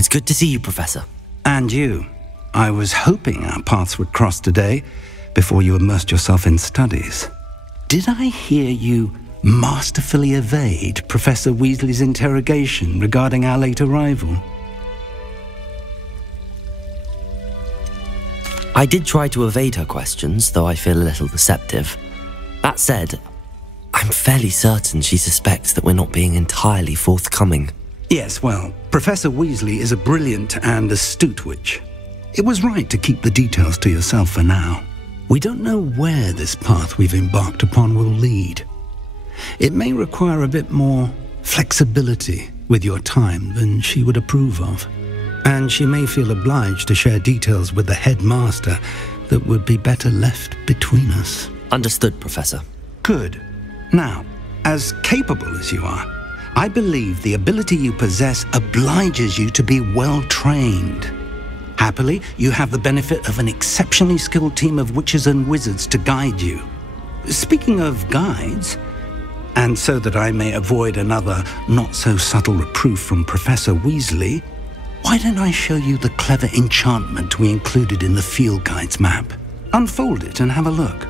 It's good to see you, Professor. And you. I was hoping our paths would cross today, before you immersed yourself in studies. Did I hear you masterfully evade Professor Weasley's interrogation regarding our late arrival? I did try to evade her questions, though I feel a little deceptive. That said, I'm fairly certain she suspects that we're not being entirely forthcoming. Yes, well, Professor Weasley is a brilliant and astute witch. It was right to keep the details to yourself for now. We don't know where this path we've embarked upon will lead. It may require a bit more flexibility with your time than she would approve of. And she may feel obliged to share details with the headmaster that would be better left between us. Understood, Professor. Good. Now, as capable as you are, I believe the ability you possess obliges you to be well trained. Happily, you have the benefit of an exceptionally skilled team of witches and wizards to guide you. Speaking of guides, and so that I may avoid another not-so-subtle reproof from Professor Weasley, why don't I show you the clever enchantment we included in the field guide's map? Unfold it and have a look.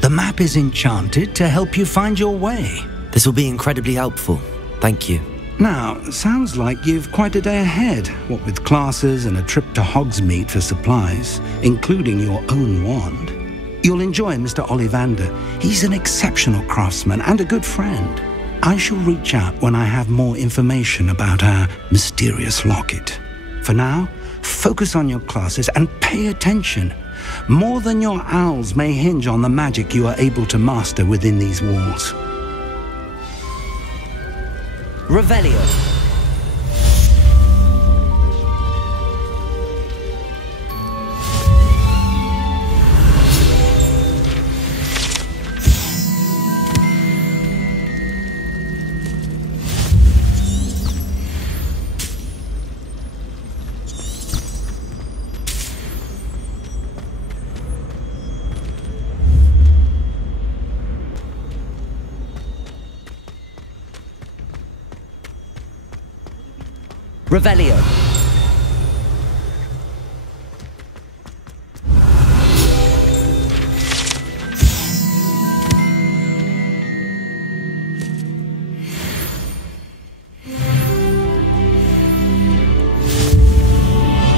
The map is enchanted to help you find your way. This will be incredibly helpful. Thank you. Now, sounds like you've quite a day ahead, what with classes and a trip to Hogsmeade for supplies, including your own wand. You'll enjoy Mr. Ollivander. He's an exceptional craftsman and a good friend. I shall reach out when I have more information about our mysterious locket. For now, focus on your classes and pay attention. More than your owls may hinge on the magic you are able to master within these walls. Revelio. Revelio.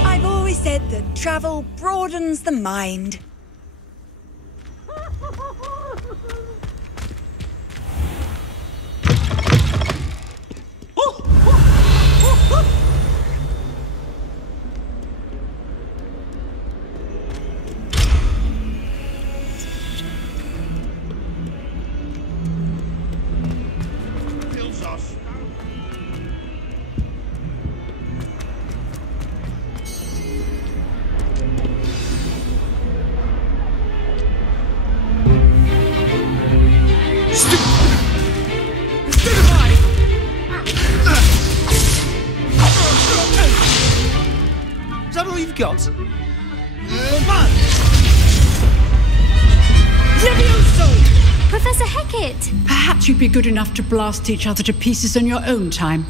I've always said that travel broadens the mind. Got. Levioso! Professor Hecat! Perhaps you'd be good enough to blast each other to pieces on your own time.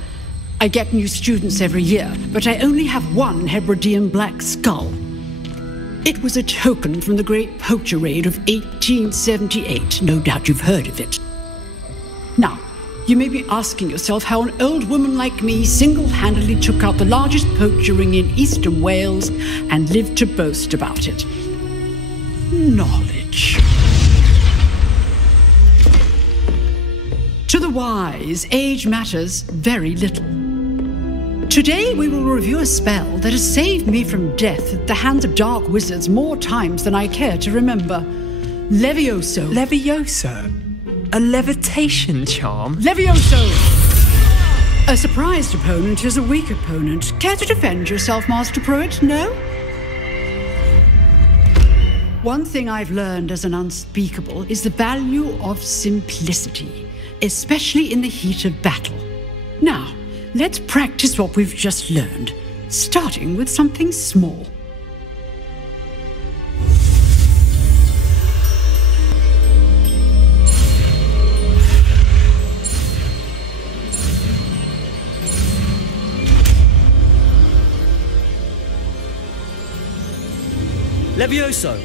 I get new students every year, but I only have one Hebridean black skull. It was a token from the Great Poacher Raid of 1878. No doubt you've heard of it. Now, you may be asking yourself how an old woman like me single-handedly took out the largest poacher ring in eastern Wales and lived to boast about it. Knowledge. To the wise, age matters very little. Today we will review a spell that has saved me from death at the hands of dark wizards more times than I care to remember. Levioso. Levioso? A levitation charm? Levioso! A surprised opponent is a weak opponent. Care to defend yourself, Master Pruitt? No? One thing I've learned as an unspeakable is the value of simplicity, especially in the heat of battle. Now, let's practice what we've just learned, starting with something small. Levioso!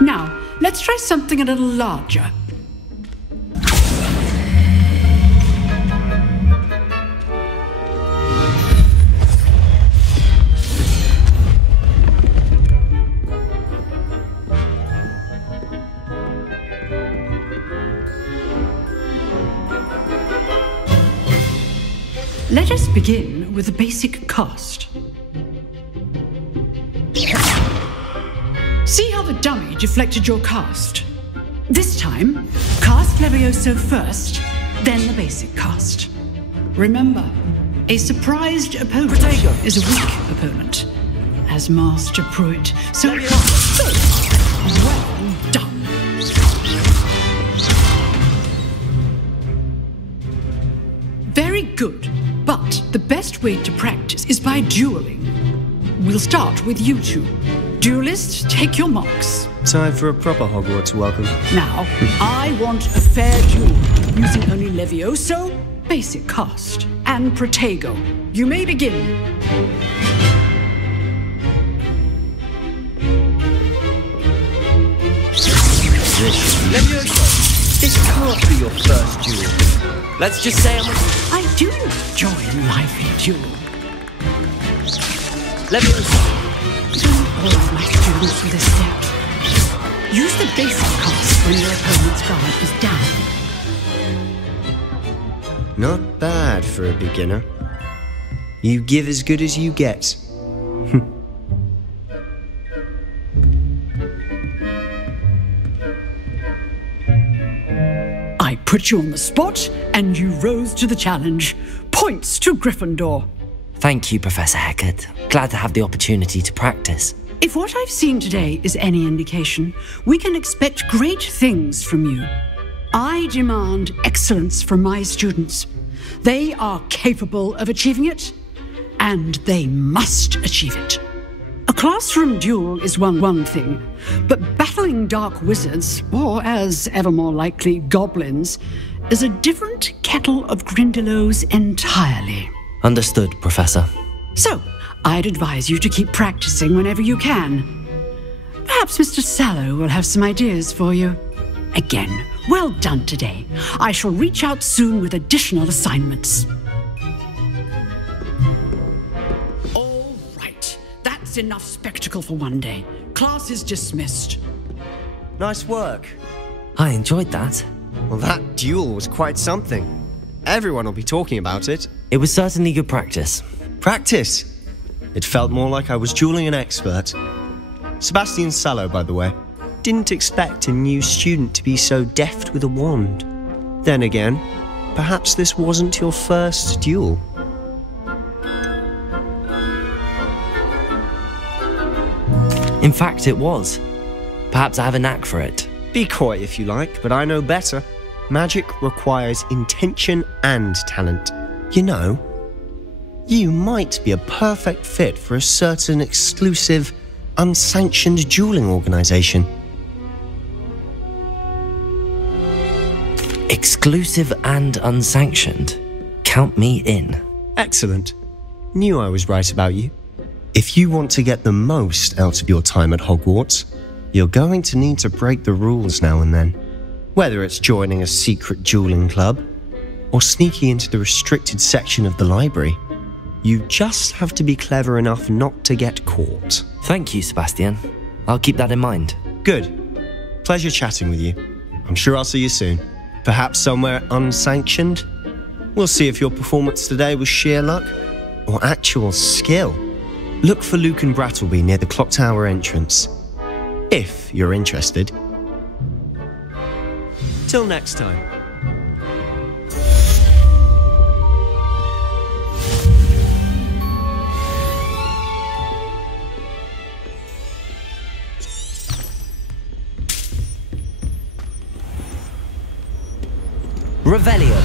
Now, let's try something a little larger. Let us begin with the basic cast. See how the dummy deflected your cast? This time, cast Levioso first, then the basic cast. Remember, a surprised opponent is a weak opponent, as Master Pruitt. So good. Well done. Very good. But the best way to practice is by dueling. We'll start with you two. Duelists, take your marks. Time for a proper Hogwarts welcome. Now, I want a fair duel, using only Levioso, basic cast, and Protego. You may begin. Levioso, this can't be your first duel. Let's just say I do enjoy a lively duel. Levioso! Don't all of my students with a step. Use the basic cast when your opponent's guard is down. Not bad for a beginner. You give as good as you get. I put you on the spot, and you rose to the challenge. Points to Gryffindor. Thank you, Professor Hecat. Glad to have the opportunity to practice. If what I've seen today is any indication, we can expect great things from you. I demand excellence from my students. They are capable of achieving it, and they must achieve it. A classroom duel is one thing, but battling dark wizards, or as ever more likely, goblins, is a different kettle of Grindylows entirely. Understood, Professor. So, I'd advise you to keep practicing whenever you can. Perhaps Mr. Sallow will have some ideas for you. Again, well done today. I shall reach out soon with additional assignments. All right, that's enough spectacle for one day. Class is dismissed. Nice work. I enjoyed that. Well, that duel was quite something. Everyone will be talking about it. It was certainly good practice. Practice? It felt more like I was dueling an expert. Sebastian Sallow, by the way. Didn't expect a new student to be so deft with a wand. Then again, perhaps this wasn't your first duel. In fact, it was. Perhaps I have a knack for it. Be coy if you like, but I know better. Magic requires intention and talent. You know, you might be a perfect fit for a certain exclusive, unsanctioned dueling organization. Exclusive and unsanctioned. Count me in. Excellent. Knew I was right about you. If you want to get the most out of your time at Hogwarts, you're going to need to break the rules now and then. Whether it's joining a secret dueling club or sneaking into the restricted section of the library, you just have to be clever enough not to get caught. Thank you, Sebastian. I'll keep that in mind. Good. Pleasure chatting with you. I'm sure I'll see you soon. Perhaps somewhere unsanctioned? We'll see if your performance today was sheer luck or actual skill. Look for Luke and Brattleby near the clock tower entrance, if you're interested. Till next time. Revelio.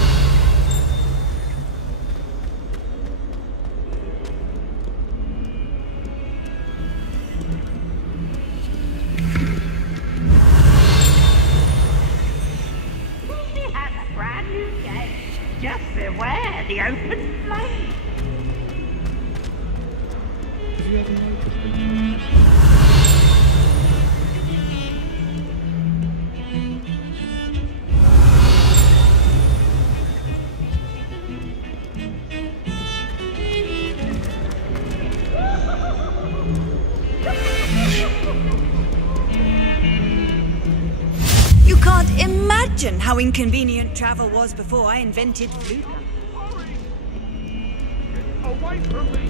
Just beware the open flame. You can't imagine how inconvenient travel was before I invented flute. Away from me!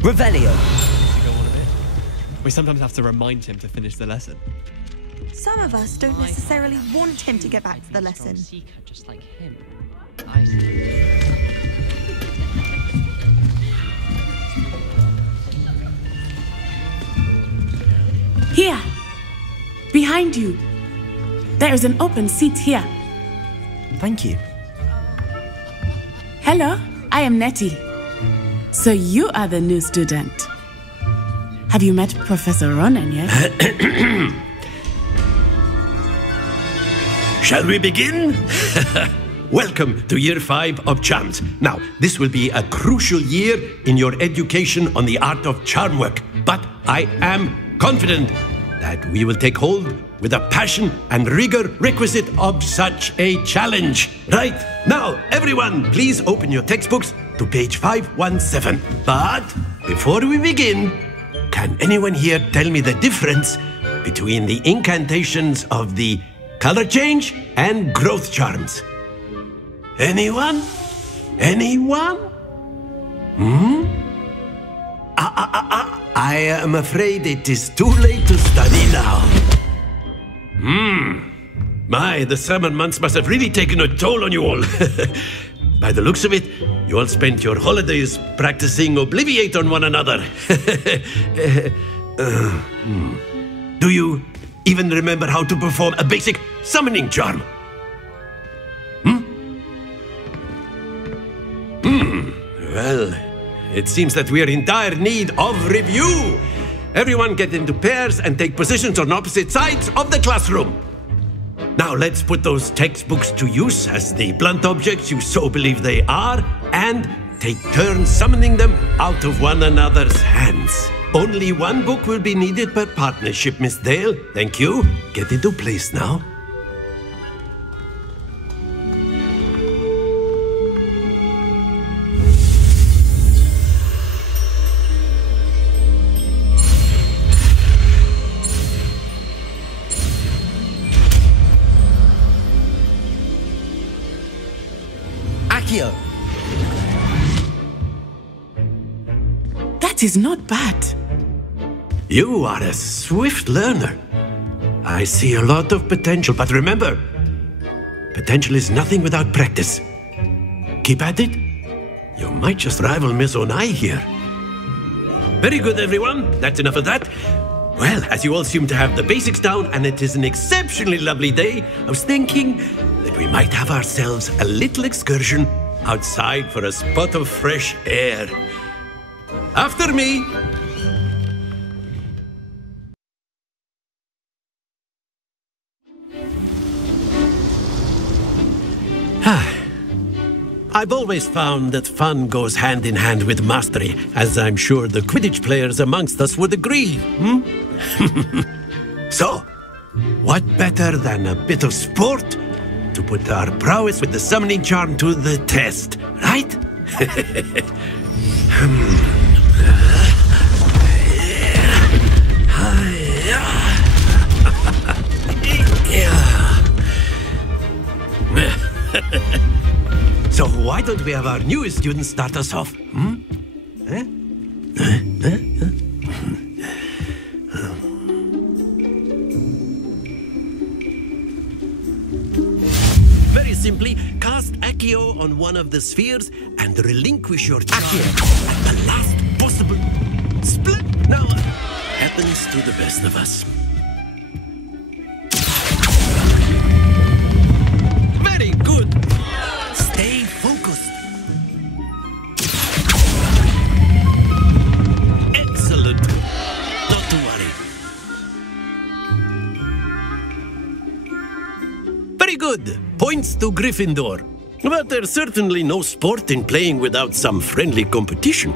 Revelio. We sometimes have to remind him to finish the lesson. Some of us don't necessarily want him to get back to the lesson. Just like him. Here, behind you. There is an open seat here. Thank you. Hello, I am Nettie. So you are the new student. Have you met Professor Ronan yet? Shall we begin? Welcome to Year 5 of Charms. Now, this will be a crucial year in your education on the art of charm work. But I am confident that we will take hold with the passion and rigor requisite of such a challenge. Right, now, everyone, please open your textbooks to page 517. But before we begin, can anyone here tell me the difference between the incantations of the color change and growth charms? Anyone? Anyone? I am afraid it is too late to study now. My, the summer months must have really taken a toll on you all. By the looks of it, you all spent your holidays practicing Obliviate on one another. Do you even remember how to perform a basic summoning charm? Well, it seems that we are in dire need of review. Everyone get into pairs and take positions on opposite sides of the classroom. Now let's put those textbooks to use as the blunt objects you so believe they are, and take turns summoning them out of one another's hands. Only one book will be needed per partnership, Miss Dale. Thank you. Get into place now. Accio. That is not bad. You are a swift learner. I see a lot of potential, but remember, potential is nothing without practice. Keep at it. You might just rival Miss Onai here. Very good, everyone. That's enough of that. Well, as you all seem to have the basics down, and it is an exceptionally lovely day, I was thinking that we might have ourselves a little excursion outside for a spot of fresh air. After me. I've always found that fun goes hand in hand with mastery, as I'm sure the Quidditch players amongst us would agree. So, what better than a bit of sport to put our prowess with the summoning charm to the test, right? So why don't we have our newest student start us off? Very simply, simply cast Accio on one of the spheres and relinquish your charge at the last possible split. Now, happens to the best of us. Very good. Stay focused. Excellent. Not to worry. Very good. Points to Gryffindor. But there's certainly no sport in playing without some friendly competition.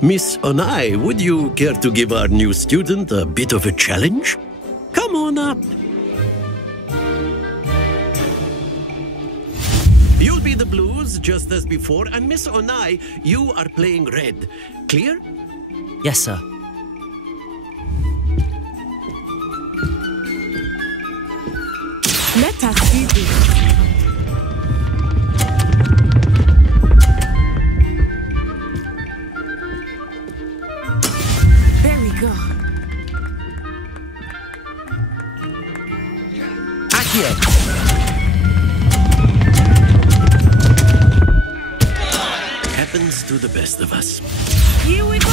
Miss Onai, would you care to give our new student a bit of a challenge? Come on up. You'll be the blues, just as before, and Miss Onai, you are playing red. Clear? Yes, sir. Let us see this. There we go. Accio! Happens to the best of us. Here we go.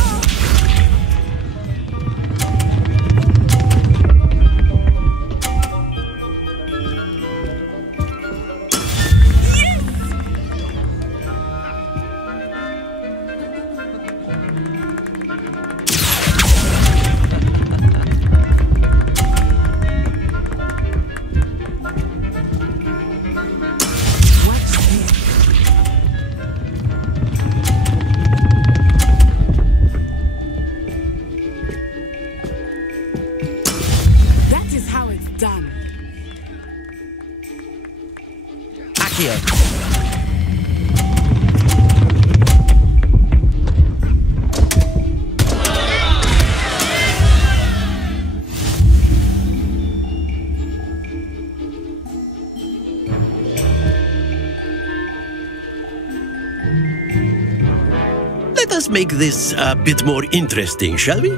Let us make this a bit more interesting, shall we?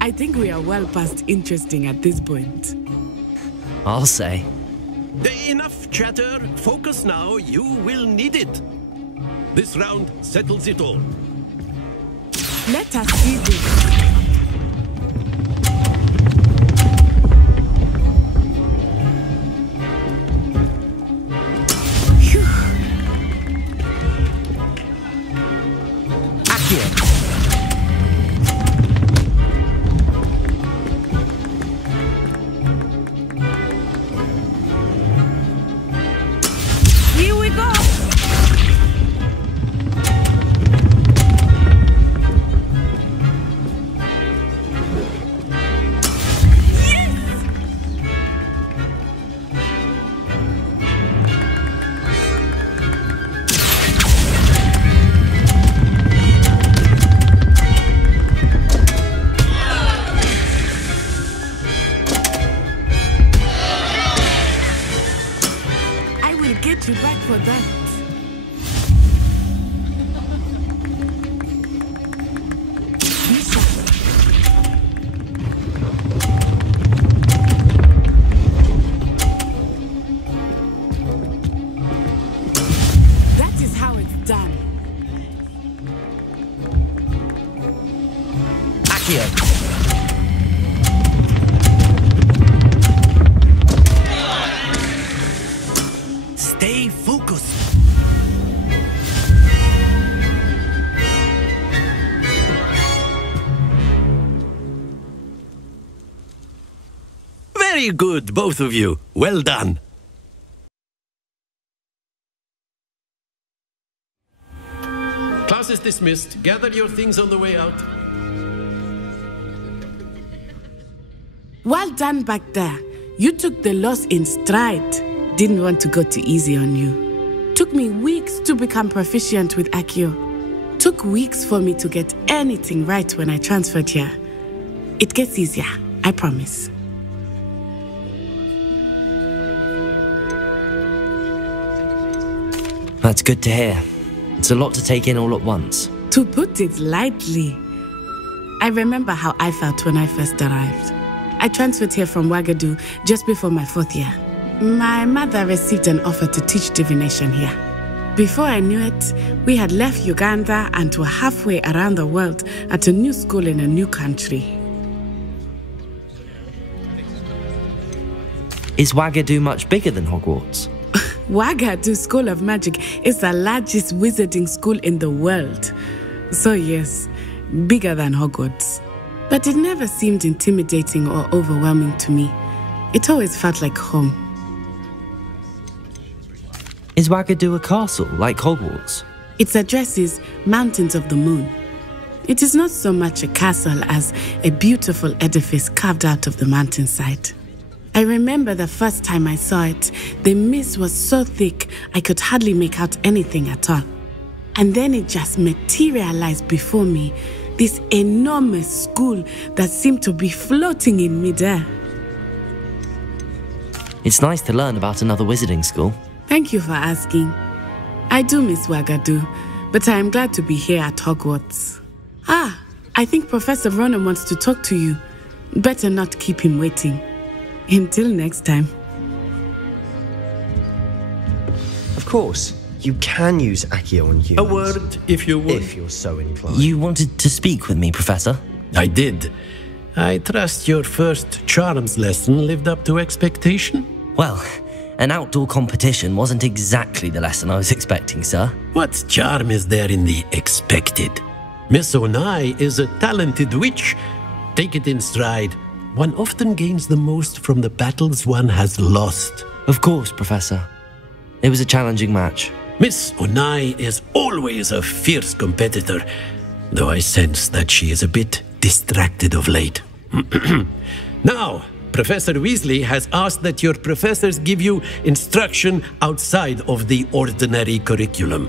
I think we are well past interesting at this point. I'll say. Enough chatter. Focus now. You will need it. This round settles it all. Let us see this. You back for that. That is how it's done. Accio. Stay focused. Very good, both of you. Well done. Class is dismissed. Gather your things on the way out. Well done back there. You took the loss in stride. Didn't want to go too easy on you. Took me weeks to become proficient with Accio. Took weeks for me to get anything right when I transferred here. It gets easier, I promise. That's good to hear. It's a lot to take in all at once. To put it lightly, I remember how I felt when I first arrived. I transferred here from Ouagadougou just before my 4th year. My mother received an offer to teach divination here. Before I knew it, we had left Uganda and were halfway around the world at a new school in a new country. Is Ouagadougou much bigger than Hogwarts? Ouagadougou School of Magic is the largest wizarding school in the world. So yes, bigger than Hogwarts. But it never seemed intimidating or overwhelming to me. It always felt like home. Is Ouagadougou a castle, like Hogwarts? Its address is Mountains of the Moon. It is not so much a castle as a beautiful edifice carved out of the mountainside. I remember the first time I saw it, the mist was so thick I could hardly make out anything at all. And then it just materialized before me, this enormous school that seemed to be floating in midair. It's nice to learn about another wizarding school. Thank you for asking. I do miss Ouagadougou, but I am glad to be here at Hogwarts. I think Professor Ronan wants to talk to you. Better not keep him waiting. Until next time. Of course, you can use Accio on humans. A word, if you would. If you're so inclined. You wanted to speak with me, Professor? I did. I trust your first charms lesson lived up to expectation? Well, an outdoor competition wasn't exactly the lesson I was expecting, sir. What charm is there in the expected? Miss Onai is a talented witch. Take it in stride. One often gains the most from the battles one has lost. Of course, Professor. It was a challenging match. Miss Onai is always a fierce competitor, though I sense that she is a bit distracted of late. Now, Professor Weasley has asked that your professors give you instruction outside of the ordinary curriculum.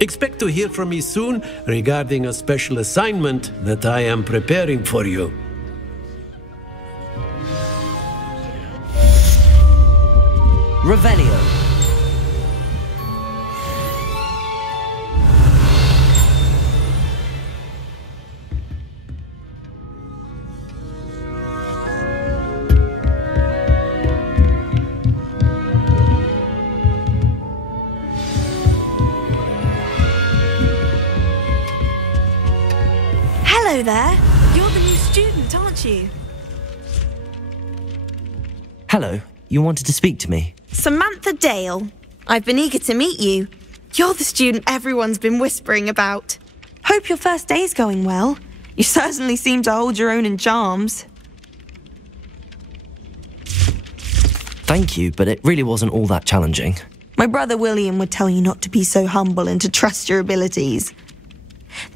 Expect to hear from me soon regarding a special assignment that I am preparing for you. Revelio. Hello there. You're the new student, aren't you? Hello. You wanted to speak to me? Samantha Dale. I've been eager to meet you. You're the student everyone's been whispering about. Hope your first day's going well. You certainly seem to hold your own in charms. Thank you, but it really wasn't all that challenging. My brother William would tell you not to be so humble and to trust your abilities.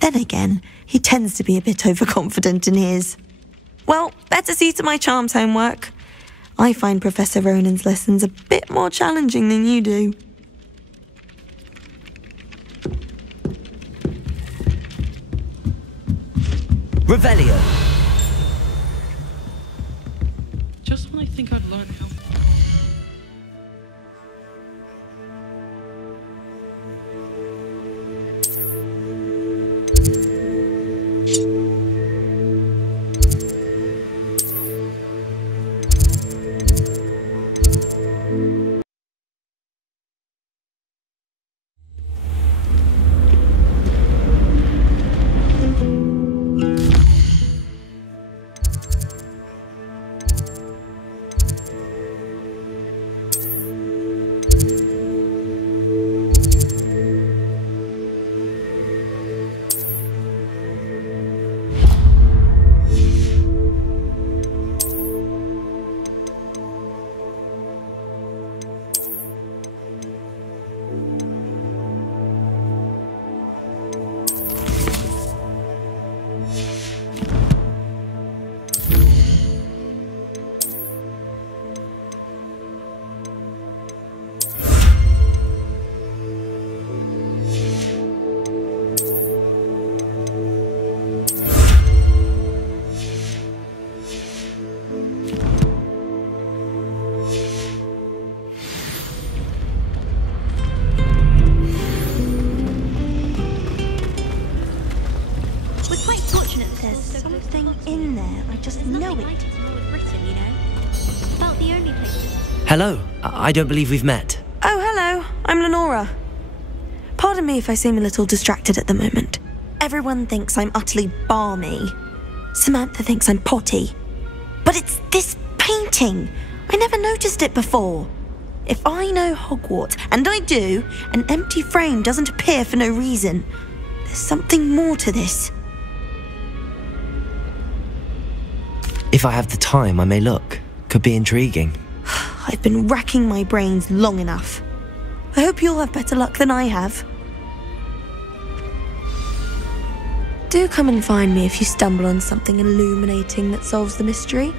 Then again, he tends to be a bit overconfident in his. Well, better see to my charms homework. I find Professor Ronan's lessons a bit more challenging than you do. Revelio. Just when I think I'd learned how... in there. I just know it. About the only place. Hello, I don't believe we've met. Oh, hello. I'm Lenora. Pardon me if I seem a little distracted at the moment. Everyone thinks I'm utterly balmy. Samantha thinks I'm potty. But it's this painting. I never noticed it before. If I know Hogwarts, and I do, an empty frame doesn't appear for no reason. There's something more to this. If I have the time, I may look. Could be intriguing. I've been racking my brains long enough. I hope you'll have better luck than I have. Do come and find me if you stumble on something illuminating that solves the mystery.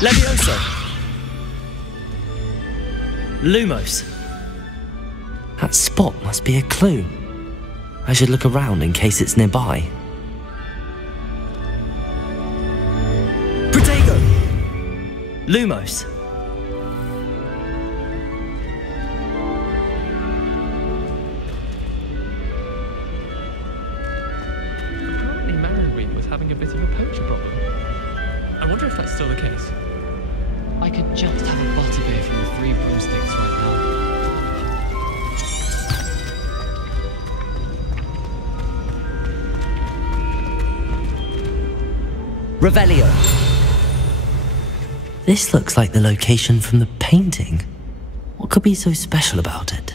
Levioso! Lumos! That spot must be a clue. I should look around in case it's nearby. Protego! Lumos! Apparently Marrowweed was having a bit of a poacher problem. I wonder if that's still the case. I could just have a butterbeer from the Three Broomsticks right now. Revelio. This looks like the location from the painting. What could be so special about it?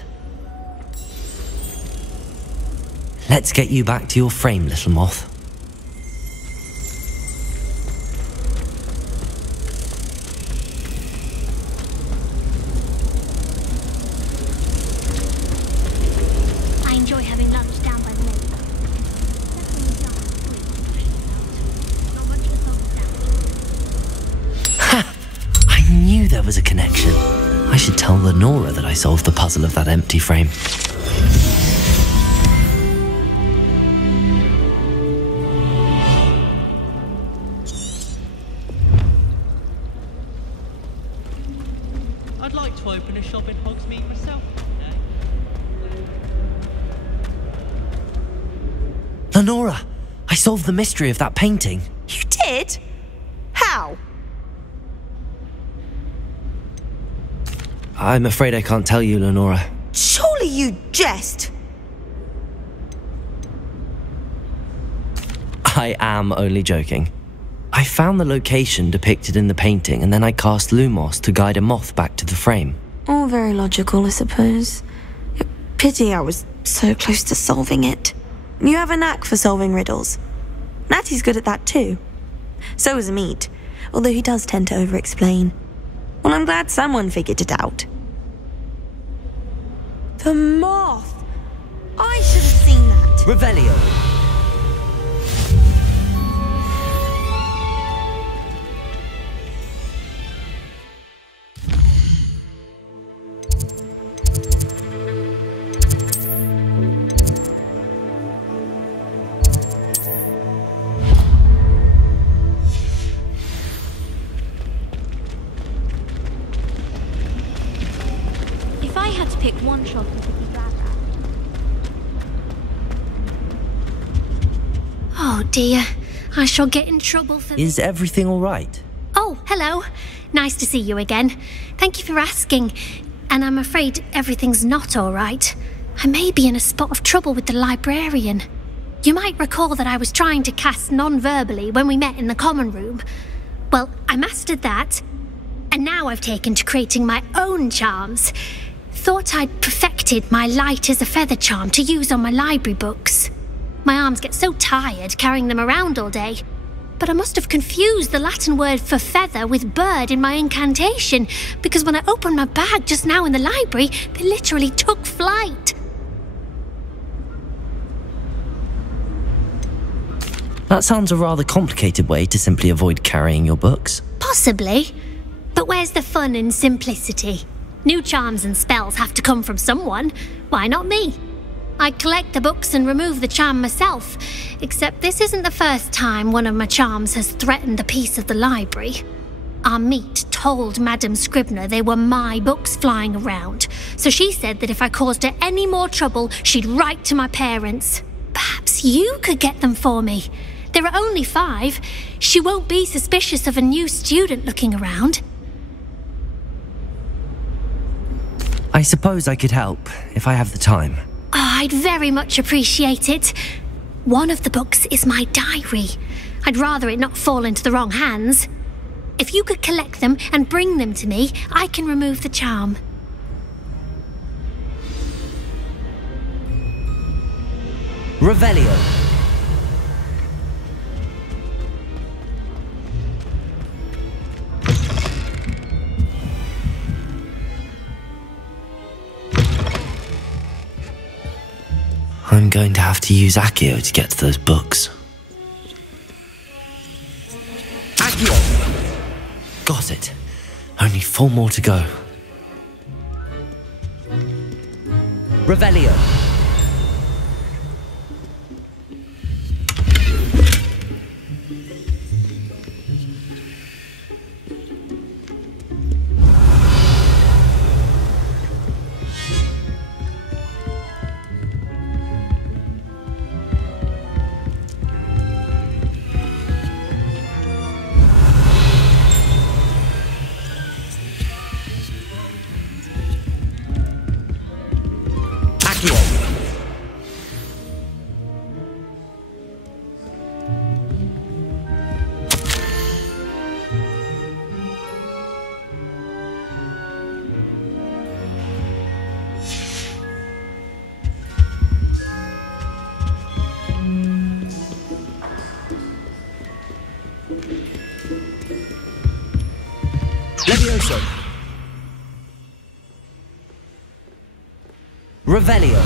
Let's get you back to your frame, little moth. I enjoy having lunch down by the lake. Ha! I knew there was a connection. I should tell Lenora that I solved the puzzle of that empty frame. I'd like to open a shop in Hogsmeade myself. Lenora, I solved the mystery of that painting. You did? How? I'm afraid I can't tell you, Lenora. Surely you jest. I am only joking. I found the location depicted in the painting and then I cast Lumos to guide a moth back to the frame. All very logical, I suppose. Pity I was so close to solving it. You have a knack for solving riddles. Natty's good at that too. So is Meat, although he does tend to over-explain. Well, I'm glad someone figured it out. The moth! I should have seen that. Revelio. If I had to pick one shop I could be glad at. Oh dear, I shall get in trouble for Is everything all right? Oh, hello. Nice to see you again. Thank you for asking. And I'm afraid everything's not all right. I may be in a spot of trouble with the librarian. You might recall that I was trying to cast non-verbally when we met in the common room. Well, I mastered that. And now I've taken to creating my own charms. Thought I'd perfected my light as a feather charm to use on my library books. My arms get so tired carrying them around all day. But I must have confused the Latin word for feather with bird in my incantation, because when I opened my bag just now in the library, they literally took flight. That sounds a rather complicated way to simply avoid carrying your books. Possibly. But where's the fun in simplicity? New charms and spells have to come from someone. Why not me? I'd collect the books and remove the charm myself, except this isn't the first time one of my charms has threatened the peace of the library. Our meet told Madame Scribner they were my books flying around, so she said that if I caused her any more trouble, she'd write to my parents. Perhaps you could get them for me. There are only 5. She won't be suspicious of a new student looking around. I suppose I could help, if I have the time. Oh, I'd very much appreciate it. One of the books is my diary. I'd rather it not fall into the wrong hands. If you could collect them and bring them to me, I can remove the charm. Revelio. I'm going to have to use Accio to get to those books. Accio! Got it. Only 4 more to go. Revelio. Levioso. Revelio.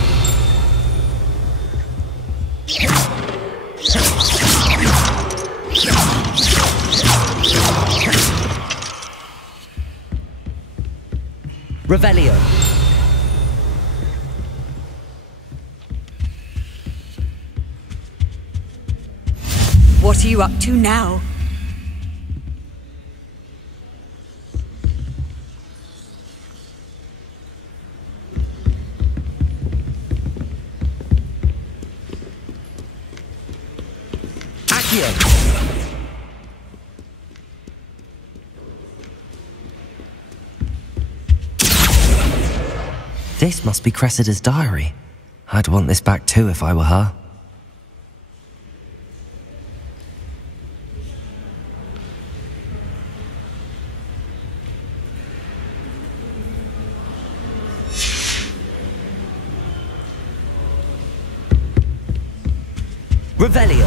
Revelio. What are you up to now? This must be Cressida's diary. I'd want this back too if I were her. Revelio.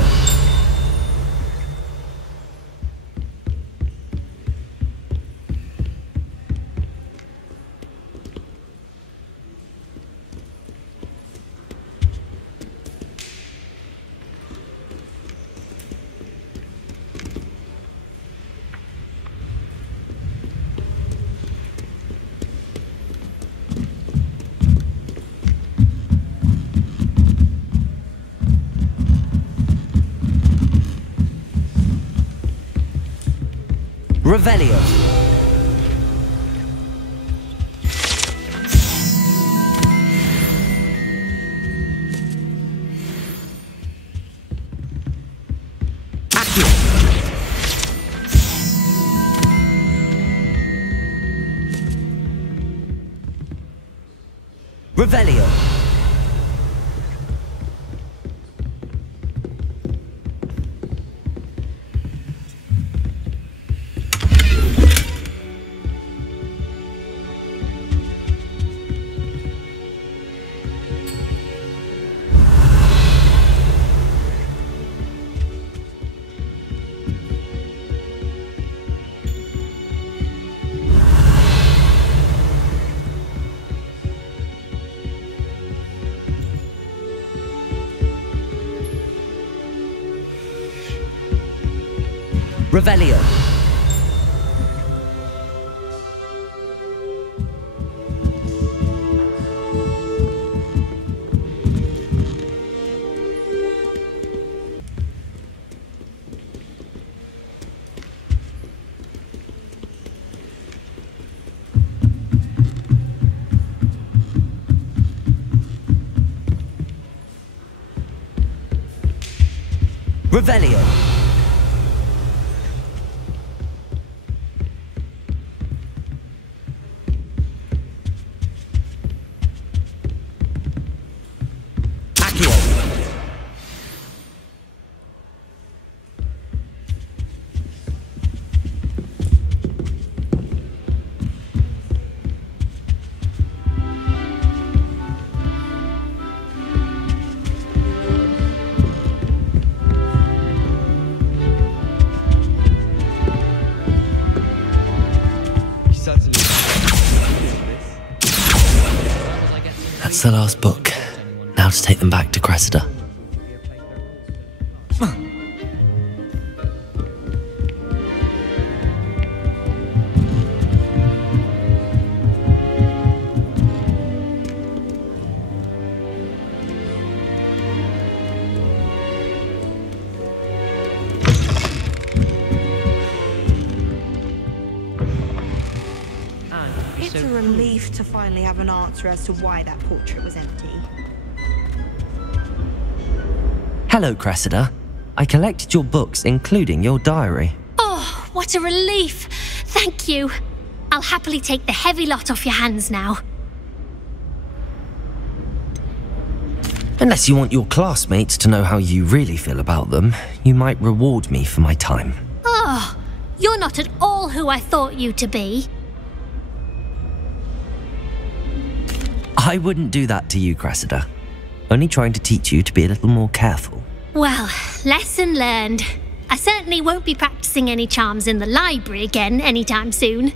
Revelio. Accio. Revelio. Revelio. Revelio. Accio. That's the last book. Now to take them back to Cressida. It's a relief to finally have an answer as to why that portrait was empty. Hello, Cressida. I collected your books, including your diary. Oh, what a relief. Thank you. I'll happily take the heavy lot off your hands now. Unless you want your classmates to know how you really feel about them, you might reward me for my time. Oh, you're not at all who I thought you to be. I wouldn't do that to you, Cressida. Only trying to teach you to be a little more careful. Well, lesson learned. I certainly won't be practicing any charms in the library again anytime soon.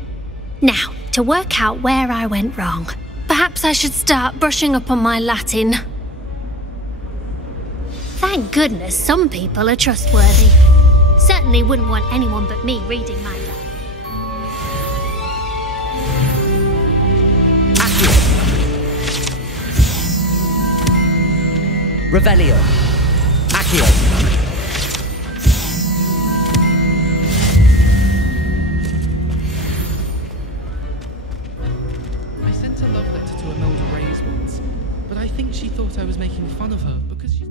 Now, to work out where I went wrong. Perhaps I should start brushing up on my Latin. Thank goodness some people are trustworthy. Certainly wouldn't want anyone but me reading my diary. Revelio. Accio. I sent a love letter to Imelda Reyes once, but I think she thought I was making fun of her because she...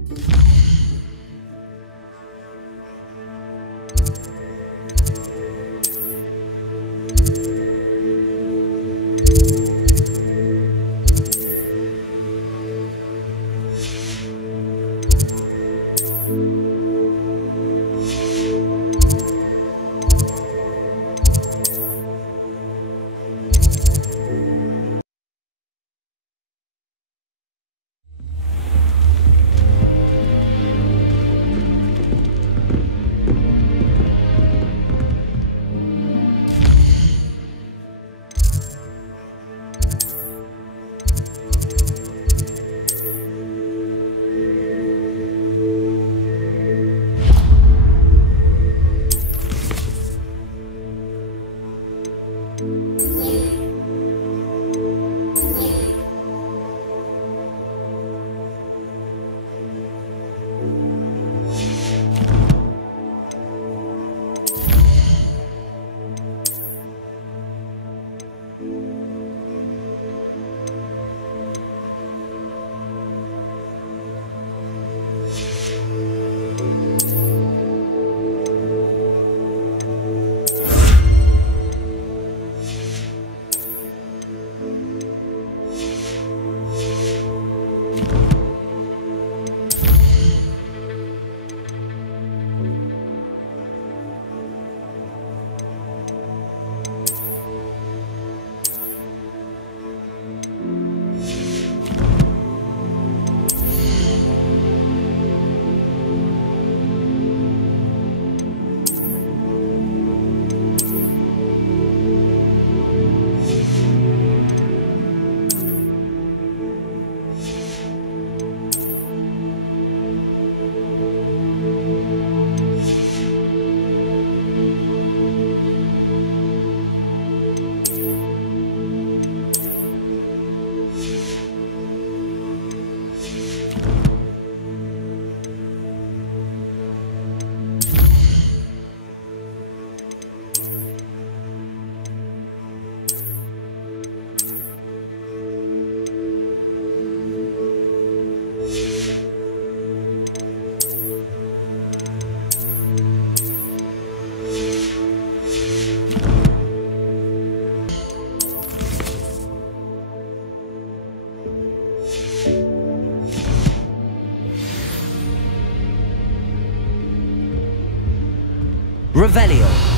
Revelio.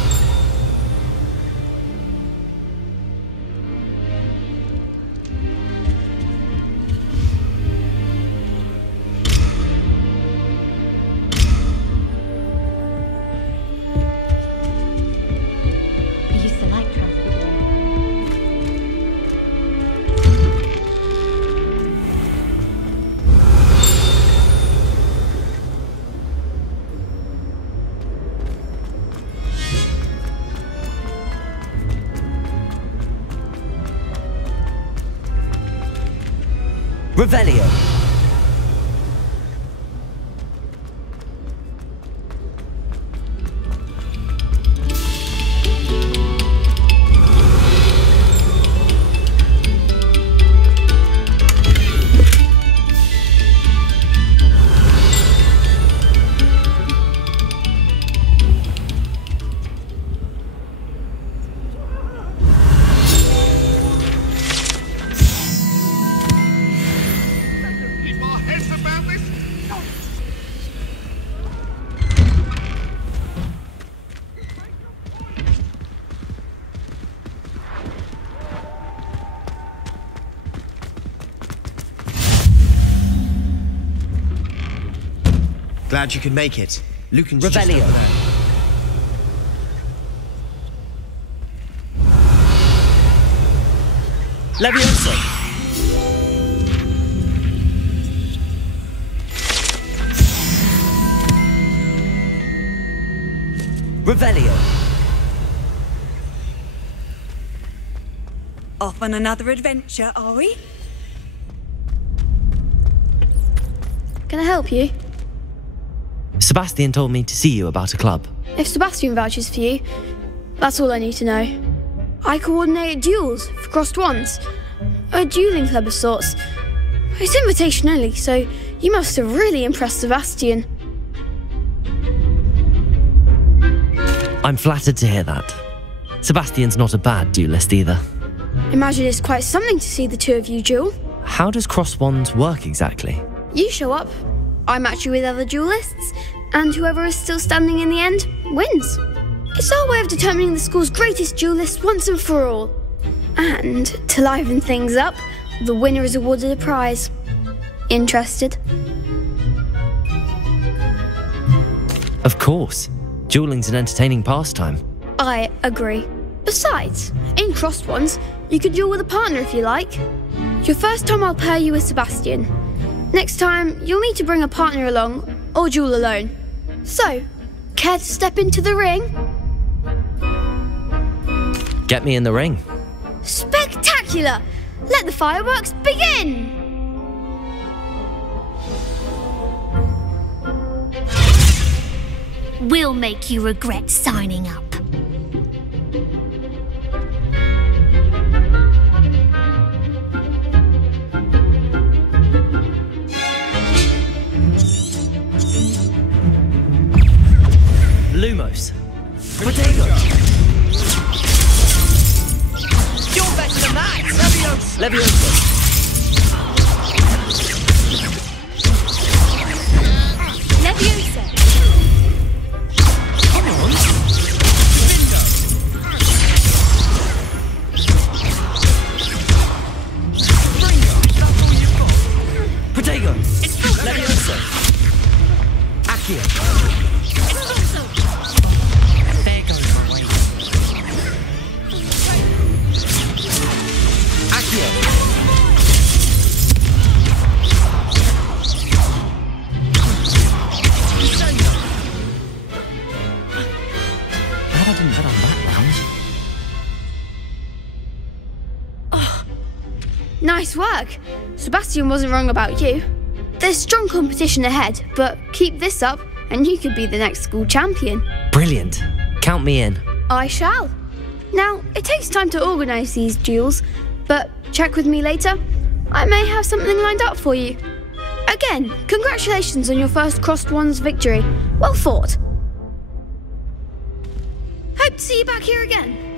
Revelio. Glad you could make it. Lucan's Revelio. just over there. Levioso. Revelio. Off on another adventure, are we? Can I help you? Sebastian told me to see you about a club. If Sebastian vouches for you, that's all I need to know. I coordinate duels for crossed wands. A dueling club of sorts. It's invitation only, so you must have really impressed Sebastian. I'm flattered to hear that. Sebastian's not a bad duelist either. Imagine it's quite something to see the two of you duel. How does cross wands work exactly? You show up, I match you with other duelists, and whoever is still standing in the end wins. It's our way of determining the school's greatest duelist once and for all. And to liven things up, the winner is awarded a prize. Interested? Of course. Dueling's an entertaining pastime. I agree. Besides, in crossed ones, you could duel with a partner if you like. Your first time I'll pair you with Sebastian. Next time, you'll need to bring a partner along, or duel alone. So, care to step into the ring? Get me in the ring. Spectacular! Let the fireworks begin! We'll make you regret signing up. Lumos. Potato. You're better than that! Levioso. Levioso. Come on. Potato. Levioso. Accio. There goes my way. Accio. Glad I didn't bet on that round. Oh, nice work. Sebastian wasn't wrong about you. There's strong competition ahead, but keep this up and you could be the next school champion. Brilliant. Count me in. I shall. Now, it takes time to organise these duels, but check with me later. I may have something lined up for you. Again, congratulations on your first crossed wands victory. Well fought. Hope to see you back here again.